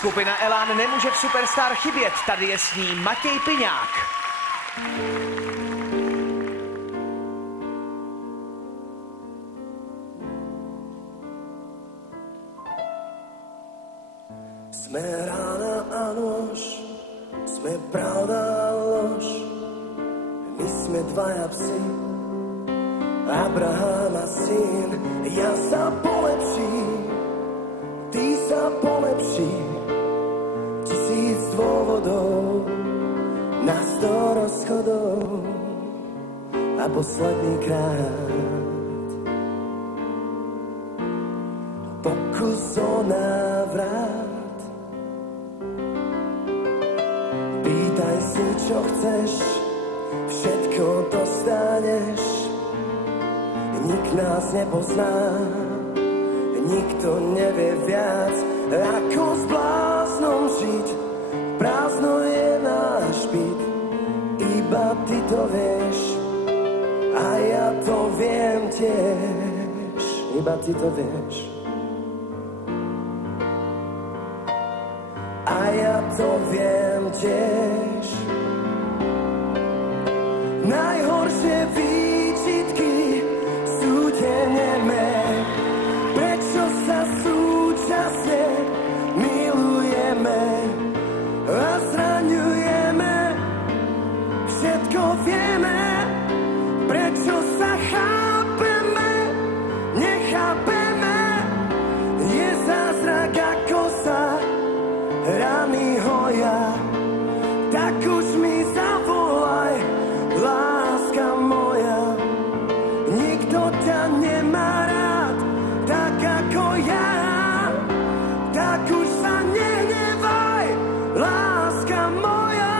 Skupina Elán nemůže v Superstar chybět, tady je s ní Matěj Piňák. Sme rána a nož, sme pravda a lož, my sme dvaja psi, Abrahama syn, ja sa polepším, ty sa polepší. 1000 dôvodov na 100 rozchodov a posledný krát pokus o návrat. Pýtaj si, čo chceš, všetko dostaneš. Nik nás nepozná, nikto nevie viac, ako s bláznom žiť. Prázdno je náš byt, iba ty to vieš, a ja to viem tiež, iba ty to vieš. A ja to viem tiež. Najhoršie výčitky sú tie nemé, prečo sa súčasne milujeme a zraňujeme. Všetko vieme, prečo sa chápeme, nechápeme. Je zázrak, ako sa rany hoja, tak už mi zavolaj, láska moja. Nikto ťa nemá rád, tak ako ja, tak už sa nehnevaj, láska moja.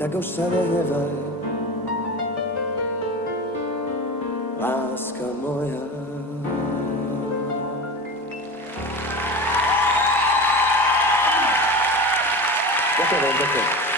Tak už sa nehnevaj, láska moja. Ďakujem.